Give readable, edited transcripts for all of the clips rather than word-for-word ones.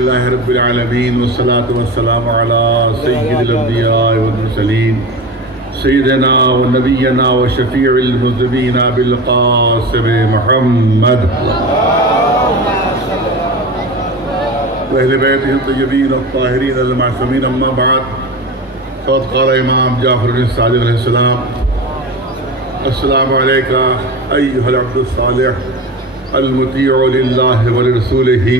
للہ رب العالمین والصلاة والسلام علی سید الانبیاء والمرسلین سیدنا و نبینا و شفیع المذنبین بالقاسم محمد و اہل بیتہ الطیبین الطاہرین المعصومین اما بعد فقد قال امام جعفر الصادق علیہ السلام السلام علیکہ ایھا العبد الصالح المطیع للہ ولرسولہ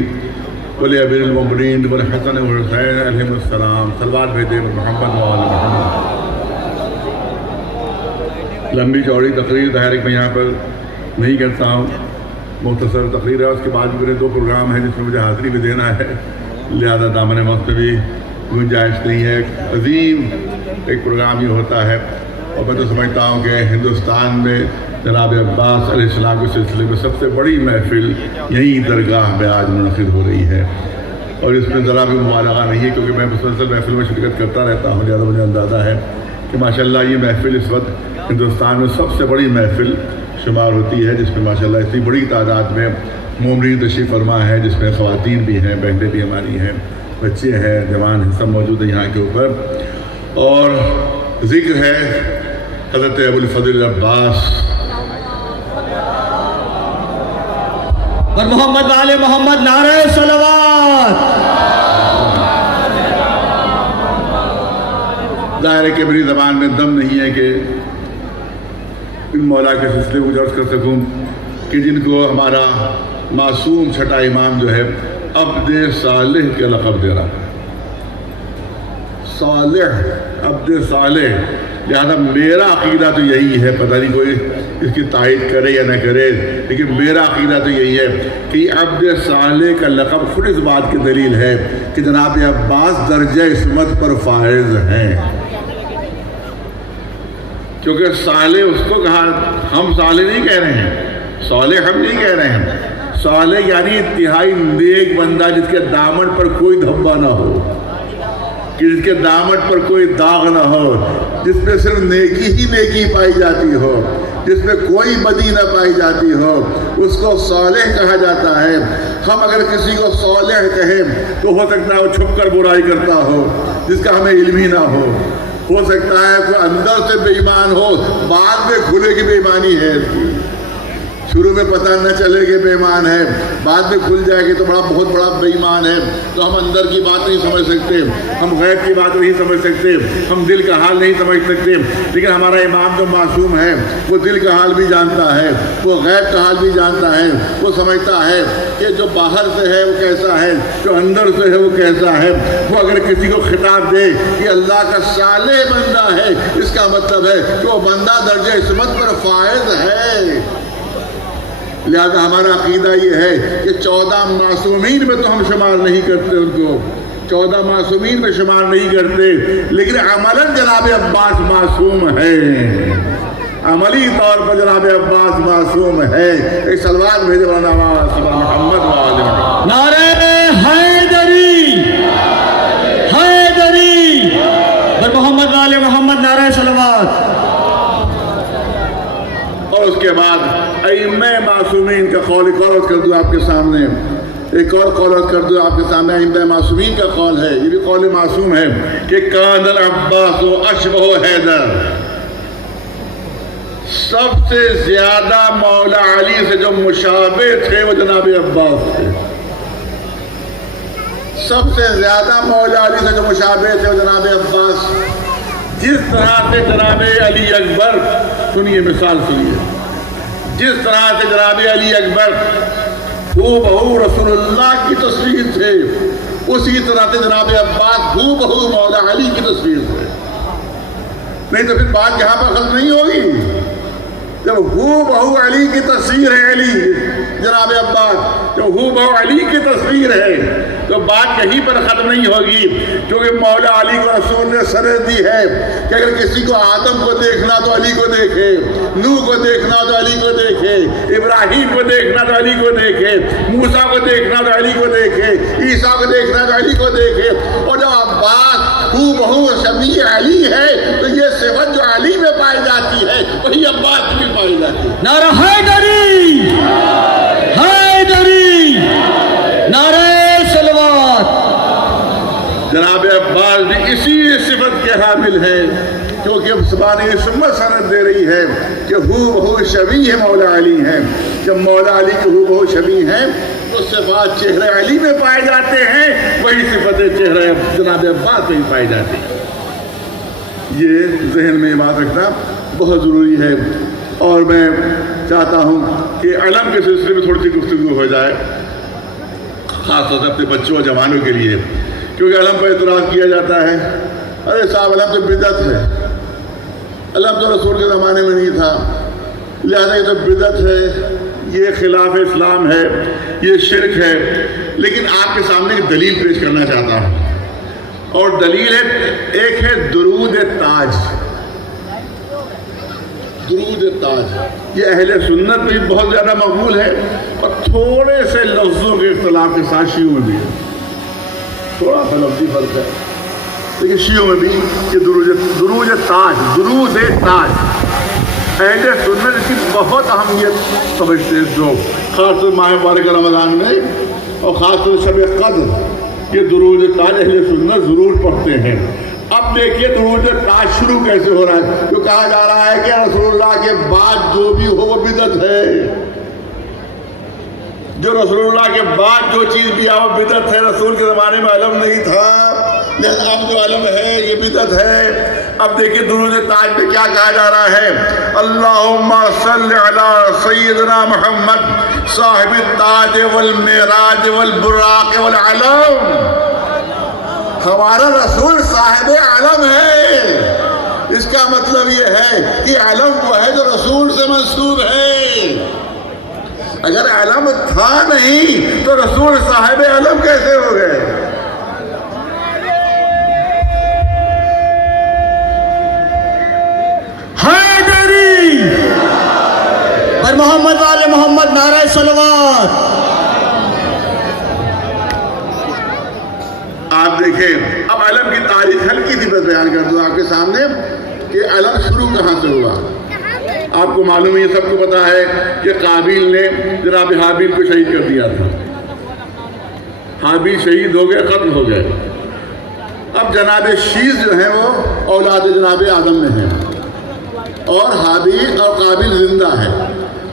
ولأمیر المؤمنین والحسن والحسین علیہم السلام. صلوات بھیجے محمد و آل محمد. لمبی چوڑی تقریر ظاہر ہے کہ میں یہاں پر نہیں کرتا ہوں، مختصر تقریر ہے. اس کے بعد بھی میرے 2 پروگرام ہیں جس میں مجھے حاضری بھی دینا ہے، لہذا دامن وقت بھی گنجائش نہیں ہے. عظیم ایک پروگرام یہ ہوتا ہے اور میں تو سمجھتا ہوں کہ ہندوستان میں جناب عباس علیہ السلام کے سلسلے میں سب سے بڑی محفل یہی درگاہ میں آج منعقد ہو رہی ہے، اور اس میں ذرا بھی مبالغہ نہیں ہے کیونکہ میں مسلسل محفل میں شرکت کرتا رہتا ہوں. لہٰذا مجھے اندازہ ہے کہ ماشاءاللہ یہ محفل اس وقت ہندوستان میں سب سے بڑی محفل شمار ہوتی ہے، جس میں ماشاءاللہ اتنی بڑی تعداد میں مومنین تشریف فرما ہے، جس میں خواتین بھی ہیں، بہنیں بھی ہماری ہیں، بچے ہیں، جوان ہیں، سب موجود ہیں یہاں کے اوپر. اور ذکر ہے حضرت ابو الفضل عباس اور محمد والے محمد نعرہ صلوات. ظاہر ہے کہ میری زبان میں دم نہیں ہے کہ ان مولا کے سلسلے کو عرض کر سکوں کہ جن کو ہمارا معصوم چھٹا امام جو ہے عبد صالح کے لقب دے رہا ہے. صالح، عبد صالح. لہذا میرا عقیدہ تو یہی ہے، پتہ نہیں کوئی اس کی تائید کرے یا نہ کرے، لیکن میرا عقیدہ تو یہی ہے کہ عبد صالح کا لقب خود اس بات کی دلیل ہے کہ جناب عباس درجہ عصمت پر فائز ہیں. کیونکہ صالح اس کو کہا، ہم صالح نہیں کہہ رہے ہیں، صالح ہم نہیں کہہ رہے ہیں. صالح یعنی انتہائی نیک بندہ جس کے دامن پر کوئی دھبا نہ ہو، جس کے دامن پر کوئی داغ نہ ہو، جس میں صرف نیکی ہی نیکی پائی جاتی ہو، جس میں کوئی بدی نہ پائی جاتی ہو، اس کو صالح کہا جاتا ہے. ہم اگر کسی کو صالح کہیں تو ہو سکتا ہے وہ چھپ کر برائی کرتا ہو جس کا ہمیں علم ہی نہ ہو سکتا ہے کوئی اندر سے بے ایمان ہو، بعد میں کھلے کی بے ایمانی ہے، شروع میں پتہ نہ چلے کہ بے ایمان ہے، بعد میں کھل جائے گی تو بہت بڑا بے ایمان ہے. تو ہم اندر کی بات نہیں سمجھ سکتے، ہم غیب کی بات نہیں سمجھ سکتے، ہم دل کا حال نہیں سمجھ سکتے. لیکن ہمارا امام جو معصوم ہے وہ دل کا حال بھی جانتا ہے، وہ غیب کا حال بھی جانتا ہے. وہ سمجھتا ہے کہ جو باہر سے ہے وہ کیسا ہے، جو اندر سے ہے وہ کیسا ہے. وہ اگر کسی کو خطاب دے کہ اللہ کا صالح بندہ ہے، اس کا مطلب ہے کہ وہ بندہ درجہ عصمت پر فائز ہے. لہذا ہمارا عقیدہ یہ ہے کہ 14 معصومین میں تو ہم شمار نہیں کرتے، ان کو 14 معصومین میں شمار نہیں کرتے، لیکن عملاً جناب عباس معصوم ہے، عملی طور پر جناب عباس معصوم ہے. ایک صلوات بھیجے والا محمد و آل محمد. نعرہ حیدری، حیدری اور محمد والے محمد نعرہ صلوات. اور اس کے بعد ائمہ معصومین کا قول ایک اور کر دوں آپ کے سامنے، ایک اور قول کر دوں آپ کے سامنے. ائمہ معصومین کا قول ہے، یہ بھی قول معصوم ہے کہ کان العباس اشبہ حیدر، سب سے زیادہ مولا علی سے جو مشابہ تھے وہ جناب عباس تھے. سب سے زیادہ مولا علی سے جو مشابہ تھے وہ جناب عباس. جس طرح سے جناب علی اکبر، سنیے مثال سنیے، جس طرح سے جناب علی اکبر ہو بہو رسول اللہ کی تصویر تھے، اسی طرح سے جناب عباس ہو بہو مولا علی کی تصویر تھے. نہیں تو پھر بات یہاں پر ختم نہیں ہوگی. جب ہو بہو علی کی تصویر ہے، علی جناب عباس جب ہو بہو علی کی تصویر ہے تو بات یہیں پر ختم نہیں ہوگی. کیونکہ مولا علی کو رسول نے سرحد دی ہے کہ اگر کسی کو آدم کو دیکھنا تو علی کو دیکھے، نوح کو دیکھنا تو علی کو دیکھے، ابراہیم کو دیکھنا تو علی کو دیکھے، موسیٰ کو دیکھنا تو علی کو دیکھے، عیسیٰ کو دیکھنا تو علی کو دیکھے. اور جب عباس ہو بہو شبیہ علی ہے تو یہ صفت جو علی میں پائی جاتی ہے وہی عباس میں پائی جاتی ہے. نعرہ حیدری، حیدری، نعرہ صلوات. زبان سمت سند دے رہی ہے کہ ہو بہو شبیہ مولا علی ہیں. جب مولا علی کے ہو بہو شبیہ ہیں تو صفات چہرے علی میں پائے جاتے ہیں, وہی صفتیں چہرے جناب عباس میں ہی پائے جاتے ہیں. یہ ذہن میں بات رکھنا بہت ضروری ہے. اور میں چاہتا ہوں کہ علم کے سلسلے میں تھوڑی سی گفتگو ہو جائے, خاص طور سے اپنے بچوں اور جوانوں کے لیے, کیونکہ علم پر اعتراض کیا جاتا ہے, ارے صاحب علم تو بدعت ہے, علم تو رسول کے زمانے میں نہیں تھا, لہٰذا یہ تو بدعت ہے, یہ خلاف اسلام ہے, یہ شرک ہے. لیکن آپ کے سامنے ایک دلیل پیش کرنا چاہتا ہوں, اور دلیل ہے, ایک ہے درود تاج. درود تاج یہ اہل سنت میں بھی بہت زیادہ مقبول ہے, اور تھوڑے سے لفظوں کے اختلاف کے ساتھ شیعوں میں بھی ہے, تھوڑا سا لفظی فرق ہے, لیکن شیعوں میں بھی کہ درود تاج اہل سنت کی بہت اہمیت سمجھتے ہیں جو خاص طور ماہ مبارک رمضان میں اور خاص طور شب قدر یہ درود تاج اہل سنت ضرور پڑھتے ہیں. اب دیکھیے درود تاج شروع کیسے ہو رہا ہے, جو کہا جا رہا ہے کہ رسول اللہ کے بعد جو بھی ہو وہ بدعت ہے. جو رسول اللہ کے بعد جو چیز بھی آ وہ بدعت ہے. رسول کے زمانے میں علم نہیں تھا, اب جو علم ہے یہ بدعت ہے. اب دیکھیے درود تاج میں کیا کہا جا رہا ہے, اللہم صل علی سیدنا محمد صاحب التاج والمعراج والبراق والعلم. ہمارا رسول صاحب علم ہے. اس کا مطلب یہ ہے کہ علم وہ ہے جو رسول سے منسوب ہے. اگر علم تھا نہیں تو رسول صاحب علم کیسے ہو گئے؟ حیدری پر محمد والے محمد نعرہ صلوات. آپ دیکھیں, اب علم کی تاریخ ہلکی سی بس بیان کر دوں آپ کے سامنے کہ علم شروع کہاں سے ہوا. آپ کو معلوم ہے, یہ سب کو پتا ہے کہ قابیل نے جناب حابیل کو شہید کر دیا تھا. حابیل شہید ہو گئے, ختم ہو گئے. اب جناب شیث جو ہیں وہ اولاد جناب آدم میں ہیں, اور حابیل اور قابیل زندہ ہے,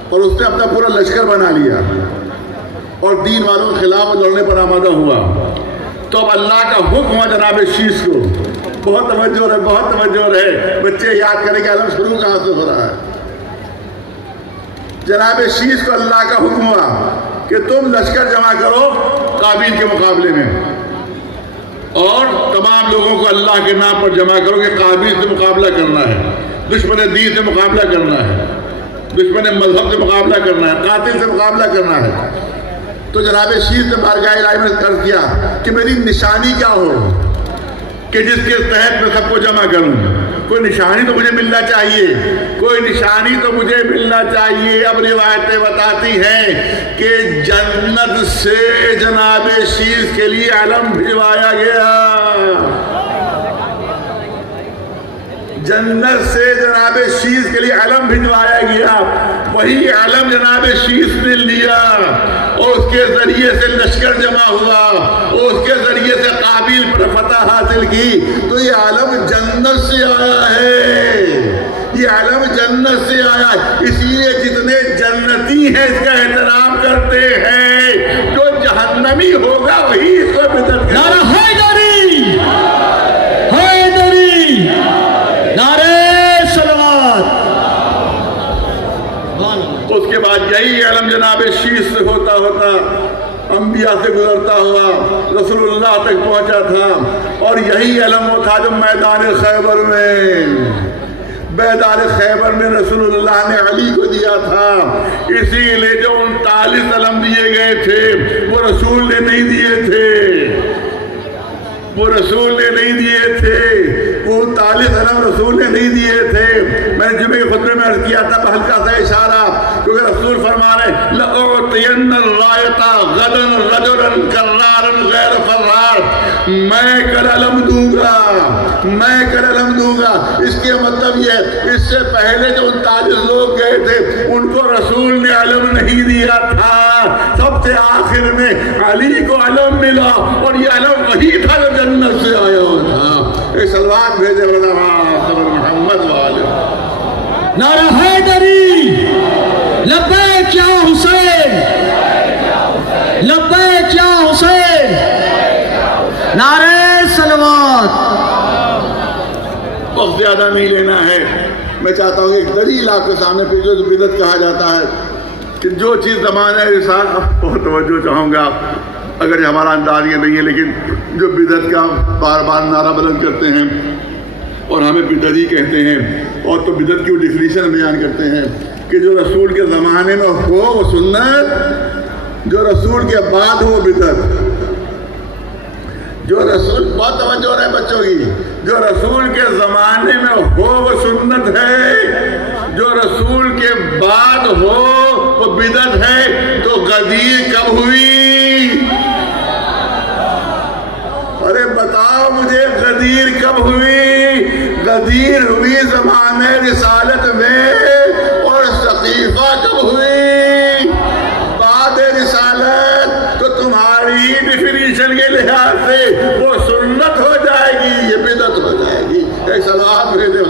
اور اس نے اپنا پورا لشکر بنا لیا اور دین والوں کے خلاف لڑنے پر آمادہ ہوا. تو اب اللہ کا حکم ہوا جناب شیث کو, بہت توجہ رہے بچے یاد کریں کہ علم شروع کہاں سے ہو رہا ہے. جناب شیث کو اللہ کا حکم ہوا کہ تم لشکر جمع کرو قابیل کے مقابلے میں, اور تمام لوگوں کو اللہ کے نام پر جمع کرو کہ قابیل سے مقابلہ کرنا ہے, دشمن دین سے مقابلہ کرنا ہے, دشمن مذہب سے مقابلہ کرنا ہے, قاتل سے مقابلہ کرنا ہے. تو جناب شیث نے بارگاہ الہی میں عرض کیا کہ میری نشانی کیا ہو کہ جس کے تحت میں سب کو جمع کروں. کوئی نشانی تو مجھے ملنا چاہیے, کوئی نشانی تو مجھے ملنا چاہیے. اب روایتیں بتاتی ہیں کہ جنت سے جناب شیث کے لیے علم بھجوایا گیا. جنت سے جناب شیث کے لیے علم بھجوایا گیا. وہی علم جناب شیث نے لیا اور اس کے ذریعے سے لشکر جمع ہوا اور اس کے ذریعے سے قابیل پر فتح حاصل کی. تو یہ علم جنت سے آیا ہے, یہ علم جنت سے آیا ہے. اسی لیے جتنے جنتی ہیں اس کا احترام کرتے ہیں, جو جہنمی ہوگا وہی اس کو بدعت کرے. اس کے بعد یہی علم جناب شیث سے ہوتا انبیاء سے گزرتا ہوا رسول اللہ تک پہنچا تھا. اور یہی علم وہ تھا جو میدان خیبر میں رسول اللہ نے علی کو دیا تھا. اسی لیے جو 39 علم دیے گئے تھے وہ رسول نے نہیں دیے تھے, وہ رسول نے نہیں دیے تھے, وہ 39 علم رسول نے نہیں دیے تھے. میں نے جمعے کے خطبے میں عرض کیا تھا ہلکا سا اشارہ, کیونکہ رسول فرما رہے لَأُعْطِيَنَّ الرَّایَةَ غَدًا رَجُلًا كَرَّارًا غَيْرَ فَرَّارٍ. میں کل علم دوں گا. اس کے مطلب یہ, اس سے پہلے جو 39 لوگ گئے تھے ان کو رسول نے علم نہیں دیا تھا. سب سے آخر میں علی کو علم ملا, اور یہ علم وہی تھا جو جنت سے آیا ہوا تھا. ایک سلوات بھیجے محمد والے نعرہ حیدری لبیک یا حسین لبیک یا حسین نعرہ صلوات بہت زیادہ نہیں لینا ہے میں چاہتا ہوں ایک دلیل آپ کے سامنے پیش جو بدعت کہا جاتا ہے کہ جو چیز زمانہ رسالت بہت توجہ چاہوں گا اگر ہمارا انداز یہ نہیں ہے لیکن جو بدعت کا بار بار نعرہ بلند کرتے ہیں اور ہمیں بدعتی کہتے ہیں اور تو بدعت کی ڈیفینیشن بیان کرتے ہیں کہ جو رسول کے زمانے میں ہو وہ سنت جو رسول کے بعد ہو وہ بدعت جو رسول بہت توجہ رہے بچوں کی جو رسول کے زمانے میں ہو وہ سنت ہے جو رسول کے بعد ہو وہ بدعت ہے تو غدیر کب ہوئی ارے بتاؤ مجھے غدیر کب ہوئی غدیر ہوئی زمانے رسالت میں اور سقیفہ کب ہوئی بعد رسالت تو تمہاری ڈیفینیشن کے لحاظ سے وہ سنت ہو جائے گی یہ بدعت ہو جائے گی ایک سلوات بھیجے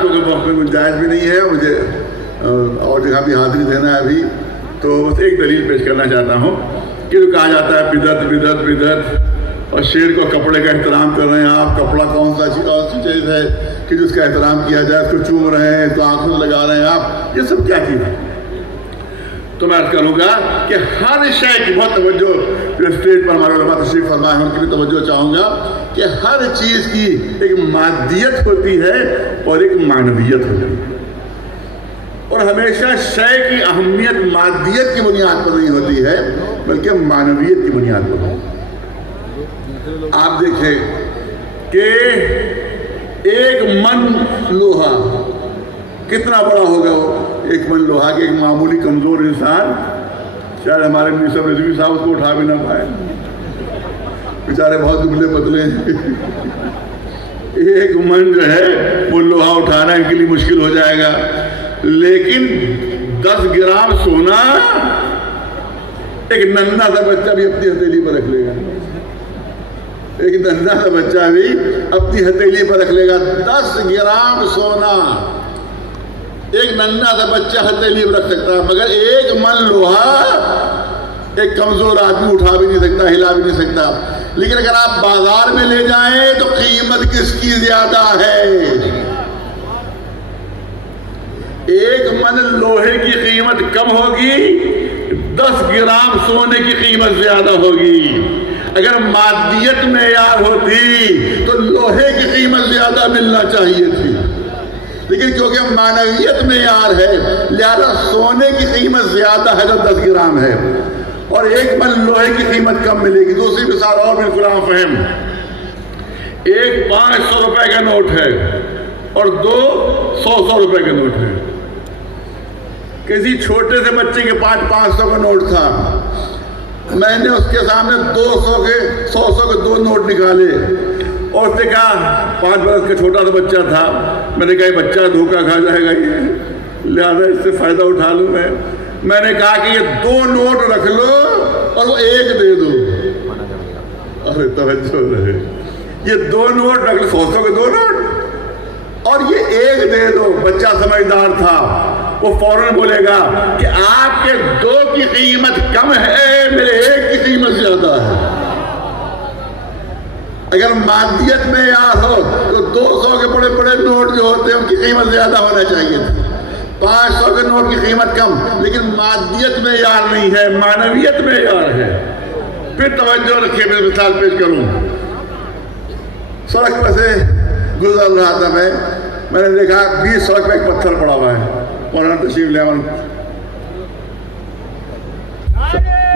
کیونکہ وقت میں گنجائش بھی نہیں ہے مجھے اور جگہ بھی حاضری دینا ہے ابھی تو بس ایک دلیل پیش کرنا چاہتا ہوں کہ جو کہا جاتا ہے بدعت بدعت بدعت اور شیر کو کپڑے کا احترام کر رہے ہیں آپ کپڑا کون سی چیز ہے کہ جس کا احترام کیا جائے اس کو چوم رہے ہیں اس کو آنکھوں میں لگا رہے ہیں آپ یہ سب کیا چیز ہے تو میں عرض کروں گا کہ ہر شے کی بہت توجہ جو اسٹیج پر ہمارے علماء تشریف فرمائے ہیں ان کی بھی توجہ چاہوں گا کہ ہر چیز کی ایک مادیت ہوتی ہے اور ایک معنویت ہوتی ہے اور ہمیشہ شے کی اہمیت مادیت کی بنیاد پر نہیں ہوتی ہے بلکہ معنویت کی بنیاد پر ہوتی ہے آپ دیکھیں کہ ایک من لوہا کتنا بڑا ہوگا وہ ایک من لوہا کے ایک معمولی کمزور انسان شاید ہمارے منصف رضوی صاحب اس کو اٹھا بھی نہ پائے بیچارے بہت دبلے پتلے ہیں ایک من جو ہے وہ لوہا اٹھانا ان کے لیے مشکل ہو جائے گا لیکن 10 گرام سونا ایک ننھا سا بچہ بھی اپنی ہتھیلی پر رکھ لے گا ایک ننھا سا بچہ بھی اپنی ہتھیلی پر رکھ لے گا 10 گرام سونا ایک ننھا سا بچہ ہتھیلی پر رکھ سکتا ہے مگر ایک من لوہا ایک کمزور آدمی اٹھا بھی نہیں سکتا ہلا بھی نہیں سکتا لیکن اگر آپ بازار میں لے جائیں تو قیمت کس کی زیادہ ہے ایک من لوہے کی قیمت کم ہوگی 10 گرام سونے کی قیمت زیادہ ہوگی اگر مادیت معیار ہوتی تو لوہے کی قیمت زیادہ ملنا چاہیے تھی لیکن کیونکہ معنویت معیار ہے لہذا سونے کی قیمت زیادہ ہے جو 10 گرام ہے اور ایک من لوہے کی قیمت کم ملے گی دوسری مثال اور بالکل عام فہم ایک 500 روپے کا نوٹ ہے اور 2 100 روپے کا نوٹ ہے کسی چھوٹے سے بچے کے پاس 500 کا نوٹ تھا میں نے اس کے سامنے 200 کے 100 کے 2 نوٹ نکالے اور اس نے کہا 5 برس کا چھوٹا سا بچہ تھا میں نے کہا یہ بچہ دھوکہ کھا جائے گا یہ لہٰذا اس سے فائدہ اٹھا لوں میں نے کہا کہ یہ 2 نوٹ رکھ لو اور وہ 1 دے دو ارے توجہ رہے یہ 2 نوٹ رکھ لو 100 کے 2 نوٹ اور یہ 1 دے دو بچہ سمجھدار تھا وہ فوراً بولے گا کہ آپ کے 2 کی قیمت کم ہے میرے 1 کی قیمت زیادہ ہے اگر مادیت میں یاد ہو تو 200 کے بڑے بڑے نوٹ جو ہوتے ہیں ان کی قیمت زیادہ ہونا چاہیے تھی 500 کے نوٹ کی قیمت کم لیکن مادیت میں یار نہیں ہے معنویت میں یار ہے پھر توجہ رکھیے میں مثال پیش کروں سڑک پر سے گزر رہا تھا میں نے دیکھا 20 سڑک پہ ایک پتھر پڑا ہوا ہے مولانا تشریف لے آؤ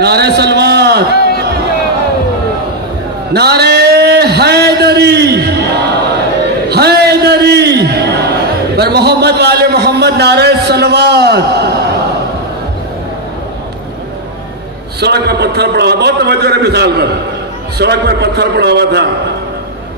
نعرہ صلوات نعرہ حیدری حیدری پر محمد والے محمد نعرہ صلوات سڑک پر پتھر پڑا ہوا بہت توجہ ہے مثال پر سڑک پر پتھر پڑا ہوا تھا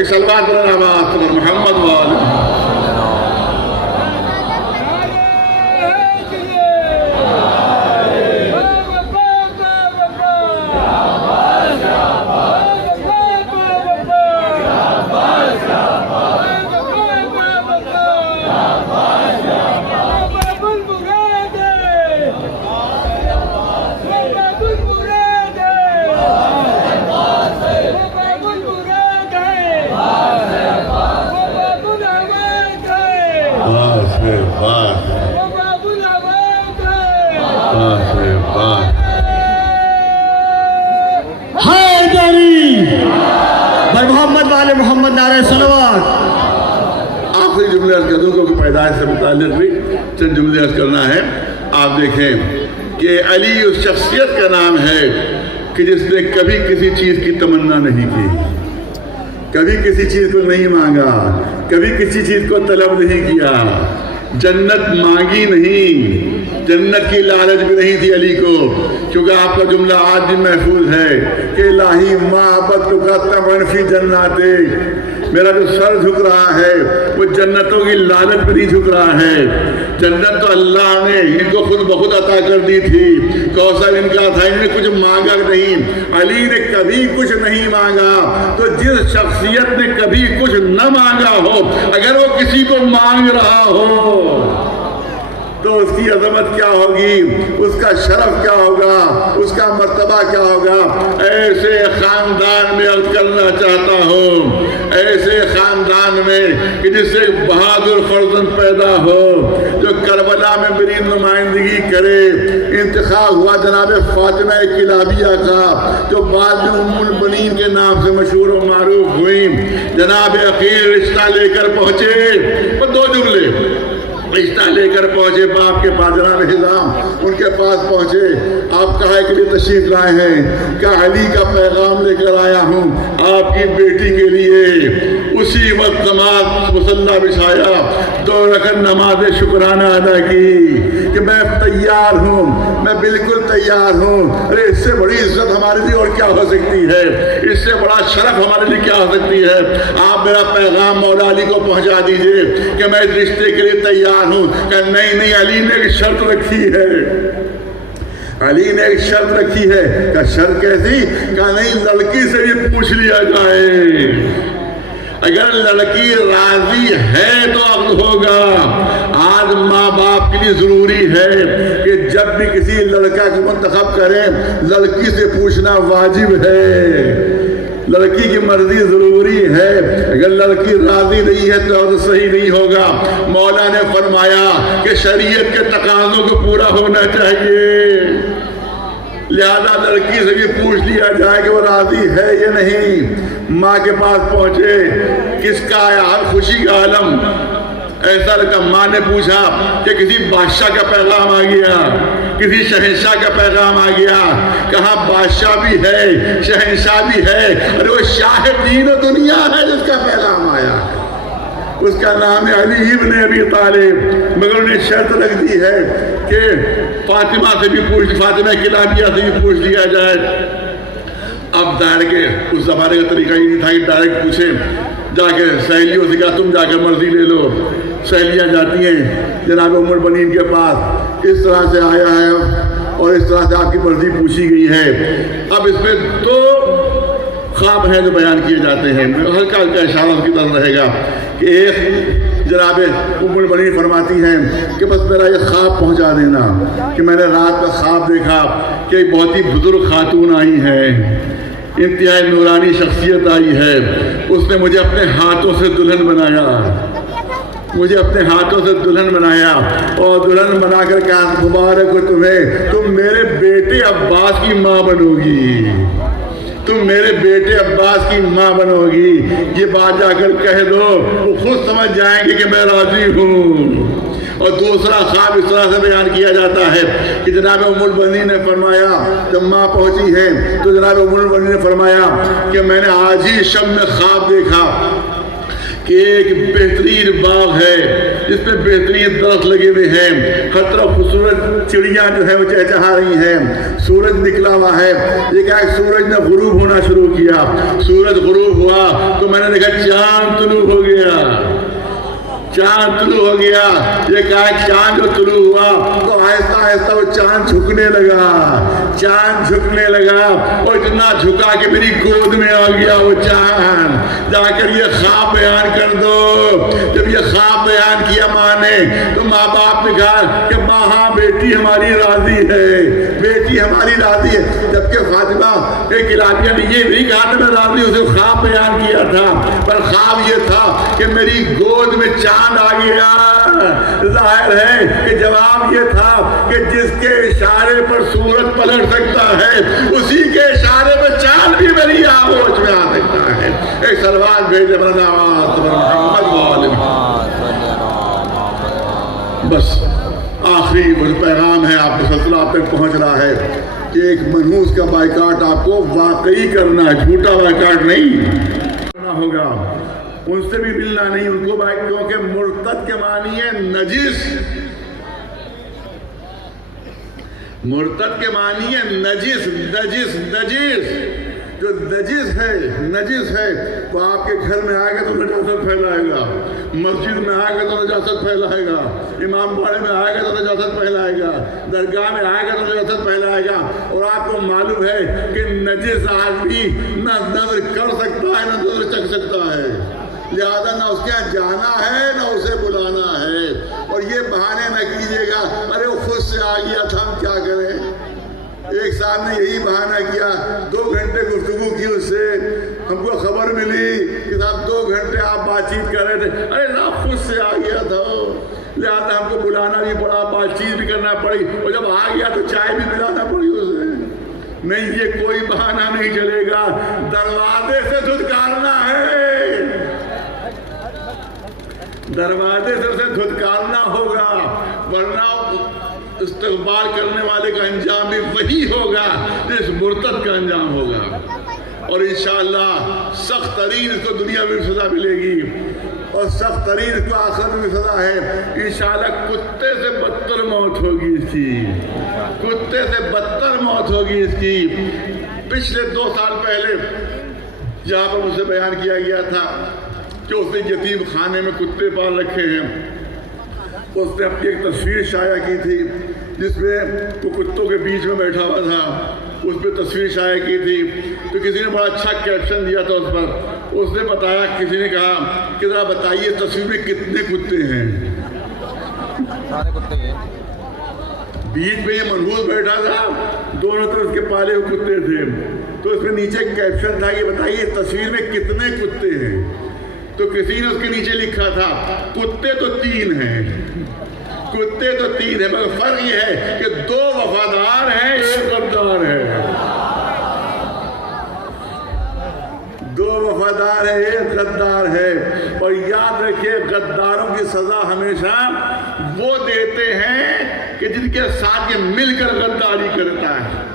ایک سلوات بلند آواز پر محمد والے محمد والے محمد نعرہ صلوات. آخری جملے عرض کر دوں کہ پیدائش سے متعلق بھی چند جملے عرض کرنا ہے. آپ دیکھیں کہ علی اس شخصیت کا نام ہے کہ جس نے کبھی کسی چیز کی تمنا نہیں کی, کبھی کسی چیز کو نہیں مانگا, کبھی کسی چیز کو طلب نہیں کیا, جنت مانگی نہیں, جنت کی لالچ بھی نہیں تھی علی کو, کیونکہ آپ کا جملہ آج بھی محفوظ ہے کہ الہی محبت کو کرتا منفی جناتے, میرا جو سر جھک رہا ہے وہ جنتوں کی لالچ پہ نہیں جھک رہا ہے. جنت تو اللہ نے ان کو خود بخود عطا کر دی تھی, کوثر ان کا تھا, انہوں نے کچھ مانگا نہیں. علی نے کبھی کچھ نہیں مانگا, تو جس شخصیت نے کبھی کچھ نہ مانگا ہو, اگر وہ کسی کو مانگ رہا ہو تو اس کی عظمت کیا ہوگی, اس کا شرف کیا ہوگا, اس کا مرتبہ کیا ہوگا. ایسے خاندان میں عرض کرنا چاہتا ہوں, ایسے خاندان میں کہ جس سے بہادر فرزند پیدا ہو, جو کربلا میں میری نمائندگی کرے. انتخاب ہوا جناب فاطمہ کلابیہ کا, جو بعد میں ام البنین کے نام سے مشہور و معروف ہوئی. جناب عقیل رشتہ لے کر پہنچے, وہ دو جملے, رشتہ لے کر پہنچے باپ کے پاس. جناب حزام ان کے پاس پہنچے, آپ کہا کے لیے تشریف لائے ہیں, کہ علی کا پیغام لے کر آیا ہوں آپ کی بیٹی کے لیے. اسی وقت نماز مصلی بچھایا, 2 رکعت نماز شکرانہ ادا کی کہ میں تیار ہوں, میں بالکل تیار ہوں. ارے اس سے بڑی عزت ہمارے لیے اور کیا ہو سکتی ہے, اس سے بڑا شرف ہمارے لیے کیا ہو سکتی ہے. آپ میرا پیغام مولا علی کو پہنچا دیجئے کہ میں اس رشتے کے لیے تیار ہوں. کہ نہیں, علی نے ایک شرط رکھی ہے, علی نے ایک شرط رکھی ہے. کہ شرط کیسی؟ کہ نہیں, لڑکی سے بھی پوچھ لیا جائے, اگر لڑکی راضی ہے تو عقد ہوگا. آج ماں باپ کے لیے ضروری ہے کہ جب بھی کسی لڑکا کو منتخب کریں, لڑکی سے پوچھنا واجب ہے, لڑکی کی مرضی ضروری ہے. اگر لڑکی راضی نہیں ہے تو صحیح نہیں ہوگا. مولا نے فرمایا کہ شریعت کے تقاضوں کو پورا ہونا چاہیے, لہذا لڑکی سے بھی پوچھ لیا جائے کہ وہ راضی ہے یا نہیں. ماں کے پاس پہنچے, کس کا آیا, ہر خوشی کا عالم. ایسا لگا ماں نے پوچھا کہ کسی بادشاہ کا پیغام آ گیا, کسی شہنشاہ کا پیغام آ گیا. کہاں بادشاہ بھی ہے, شہنشاہ بھی ہے, اور وہ شاہ دین و دنیا ہے جس کا پیغام آیا. اس کا نام ہے علی ابن ابی طالب. مگر انہیں شرط رکھ دی ہے کہ فاطمہ سے بھی پوچھ, فاطمہ کلابیہ سے بھی پوچھ لیا جائے. اب ظاہر کے اس زمانے کا طریقہ ہی نہیں تھا کہ ڈائریکٹ پوچھیں, جا کے سہیلیوں سے کہا تم جا کے مرضی لے لو. سہیلیاں جاتی ہیں جناب ام البنین کے پاس, اس طرح سے آیا ہے اور اس طرح سے آپ کی مرضی پوچھی گئی ہے. اب اس میں 2 خواب ہیں جو بیان کیے جاتے ہیں, ہلکا ہلکا اشارہ اس کی طرف رہے گا. کہ ایک جناب ام البنین فرماتی ہیں کہ بس میرا یہ خواب پہنچا دینا کہ میں نے رات کا خواب دیکھا کہ ایک بہت ہی بزرگ خاتون آئی ہے, انتہائی نورانی شخصیت آئی ہے. اس نے مجھے اپنے ہاتھوں سے دلہن بنایا, مجھے اپنے ہاتھوں سے دلہن بنایا, اور دلہن بنا کر کہا مبارک ہو تمہیں, تم میرے بیٹے عباس کی ماں بنو گی, تم میرے بیٹے عباس کی ماں بنو گی. یہ بات جا کر کہہ دو, وہ خود سمجھ جائیں گے کہ میں راضی ہوں. اور دوسرا خواب اس طرح سے بیان کیا جاتا ہے کہ جناب ام البنین نے فرمایا, جب ماں پہنچی ہے تو جناب ام البنین نے فرمایا کہ میں نے آج ہی شب میں خواب دیکھا کہ ایک بہترین باغ ہے جس پہ بہترین درخت لگے ہوئے ہیں, ہر طرف خوبصورت چڑیاں جو ہے وہ چہچہا رہی ہیں, سورج نکلا ہوا ہے. یہ کہا کہ سورج نے غروب ہونا شروع کیا, سورج غروب ہوا تو میں نے دیکھا چاند طلوع ہو گیا، چاند طلوع ہو گیا۔ یہ کہا چاند جو طلوع ہوا تو آہستہ آہستہ وہ چاند جھکنے لگا، چاند جھکنے لگا، اور اتنا جھکا کہ میری گود میں آ گیا وہ چاند۔ جا کر یہ خواب بیان کر دو۔ جب یہ خواب بیان کیا ماں نے تو ماں باپ نے کہا کہ ماں ہاں بیٹی ہماری راضی ہے، بیٹی ہماری راضی ہے۔ جبکہ فاطمہ ایک علاقے نے یہ نہیں کہا تھا میں راضی، اسے خواب بیان کیا تھا، پر خواب یہ تھا کہ میری گود میں چاند آ گیا۔ ظاہر ہے کہ جواب یہ تھا کہ جس کے اشارے پر سورج پلٹ سکتا ہے اسی کے اشارے پر چاند بھی میری آغوش میں آ سکتا ہے۔ ایک سلوات بھیجے بس آخری پیغام ہے، آپ مسلسل آپ تک پہنچ رہا ہے کہ ایک منحوس کا بائیکاٹ آپ کو واقعی کرنا ہے، جھوٹا بائیکاٹ نہیں کرنا ہوگا، ان سے بھی ملنا نہیں ان کو بھائی، کیونکہ مرتد کے معنی ہے نجس، مرتد کے معنی ہے نجس، نجس نجس، جو نجس ہے تو آپ کے گھر میں آئے گا تو نجاست پھیلائے گا، مسجد میں آئے گا تو نجاست پھیلائے گا، امام باڑے میں آئے گا تو نجاست پھیلائے گا، درگاہ میں آئے گا تو نجاست پھیلائے گا۔ اور آپ کو معلوم ہے کہ نجس آدمی نہ نظر کر سکتا ہے نہ نظر چکھ سکتا ہے، لہذا نہ اس کے یہاں جانا ہے نہ اسے بلانا ہے۔ اور یہ بہانے نہ کیجیے گا ارے وہ خود سے آ گیا تھا ہم کیا کریں۔ ایک صاحب نے یہی بہانہ کیا، 2 گھنٹے گفتگو کی اس سے، ہم کو خبر ملی کہ صاحب 2 گھنٹے آپ بات چیت کر رہے تھے، ارے نہ خود سے آ گیا تھا، لہٰذا ہم کو بلانا بھی پڑا، بات چیت بھی کرنا پڑی، اور جب آ گیا تو چائے بھی پلانا پڑی اسے۔ نہیں، یہ کوئی بہانہ نہیں چلے گا، دروازے سے دھتکارنا ہے، دروازے سے اسے دھتکارنا ہوگا، ورنہ استقبال کرنے والے کا انجام بھی وہی ہوگا جس مرتد کا انجام ہوگا۔ اور انشاءاللہ سخت ترین اس کو دنیا میں سزا ملے گی، اور سخت ترین اس کو آخرت میں سزا ہے۔ انشاءاللہ کتے سے بدتر موت ہوگی اس کی، کتے سے بدتر موت ہوگی اس کی۔ پچھلے 2 سال پہلے جہاں پر مجھ سے بیان کیا گیا تھا کہ اس نے یتیم خانے میں کتے پال رکھے ہیں، اس نے اپنی ایک تصویر شائع کی تھی جس میں وہ کتوں کے بیچ میں بیٹھا ہوا تھا، اس پہ تصویر شائع کی تھی، تو کسی نے بڑا اچھا کیپشن دیا تھا اس پر۔ اس نے بتایا، کسی نے کہا کہ ذرا بتائیے تصویر میں کتنے کتے ہیں؟ بیچ میں یہ منحوس بیٹھا تھا، دونوں طرف اس کے پالے ہوئے کتے تھے، تو اس میں نیچے کیپشن تھا کہ بتائیے تصویر میں کتنے کتے ہیں؟ تو کسی نے اس کے نیچے لکھا تھا کتے تو 3 ہیں، کتے تو 3 ہیں، مگر فرق یہ ہے کہ 2 وفادار ہیں 1 غدار ہے، 2 وفادار ہیں 1 غدار ہے۔ اور یاد رکھیے غداروں کی سزا ہمیشہ وہ دیتے ہیں کہ جن کے ساتھ یہ مل کر غداری کرتا ہے۔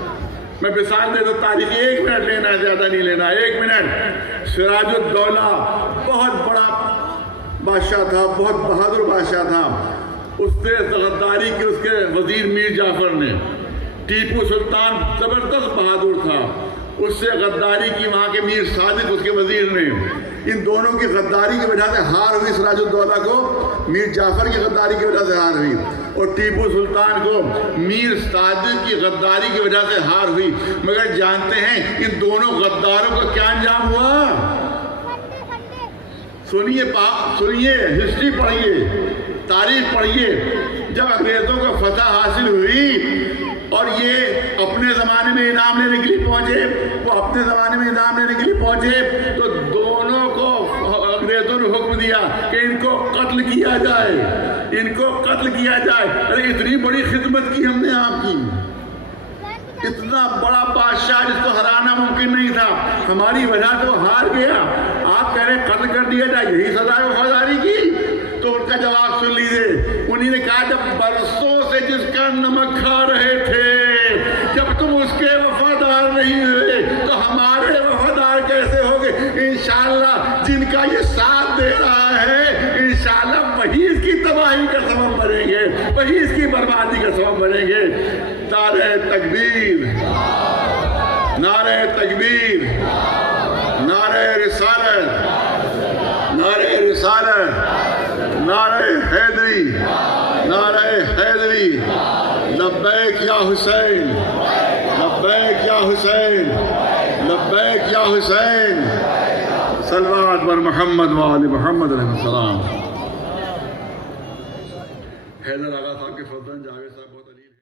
میں مثال دے دو تاریخ، 1 منٹ لینا ہے، زیادہ نہیں لینا، 1 منٹ۔ سراج الدولہ بہت بڑا بادشاہ تھا، بہت بہادر بادشاہ تھا، اس نے غداری کی اس کے وزیر میر جعفر نے۔ ٹیپو سلطان زبردست بہادر تھا، اس سے غداری کی وہاں کے میر صادق اس کے وزیر نے۔ ان دونوں کی غداری کی وجہ سے ہار ہوئی سراج الدولہ کو، میر جعفر کی غداری کی وجہ سے ہار ہوئی، اور ٹیپو سلطان کو میر صادق کی غداری کی وجہ سے ہار ہوئی۔ مگر جانتے ہیں ان دونوں غداروں کا کیا انجام ہوا؟ سنیے ہسٹری پڑھیے، تاریخ پڑھیے۔ جب انگریزوں کو فتح حاصل ہوئی اور یہ اپنے زمانے میں انعام لینے کے لیے پہنچے، وہ اپنے زمانے میں انعام لینے کے لیے پہنچے، تو دونوں کو انگریزوں نے حکم دیا کہ ان کو قتل کیا جائے، ان کو قتل کیا جائے۔ ارے اتنی بڑی خدمت کی ہم نے آپ کی، اتنا بڑا بادشاہ جس کو ہرانا ممکن نہیں تھا، ہماری وجہ سے وہ ہار گیا، آپ کہہ رہے قتل کر دیا جائے، یہی سزا ہے وفاداری کی؟ تو ان کا جواب سن لیجیے، انہی نے کہا جب برسوں سے جس کا نمک کھا رہے تھے، جب تم اس کے وفادار نہیں ہوئے تو ہمارے وفادار کیسے ہوگے؟ انشاءاللہ جن کا یہ ساتھ دے رہا ہے انشاءاللہ وہی اس کی تباہی کا سبب بنیں گے، وہی اس کی بربادی کا سبب بنیں گے۔ نعرہ تکبیر، نعرہ تکبیر، نعرہ رسالت نعرہ رسالت نعرہ حیدری نعرہ حیدری لبیک یا حسین لبیک یا حسین لبیک یا حسین صلوات بر محمد و آل محمد علیہ السلام حیدر آغا صاحب کے فرزند جاوید صاحب بہت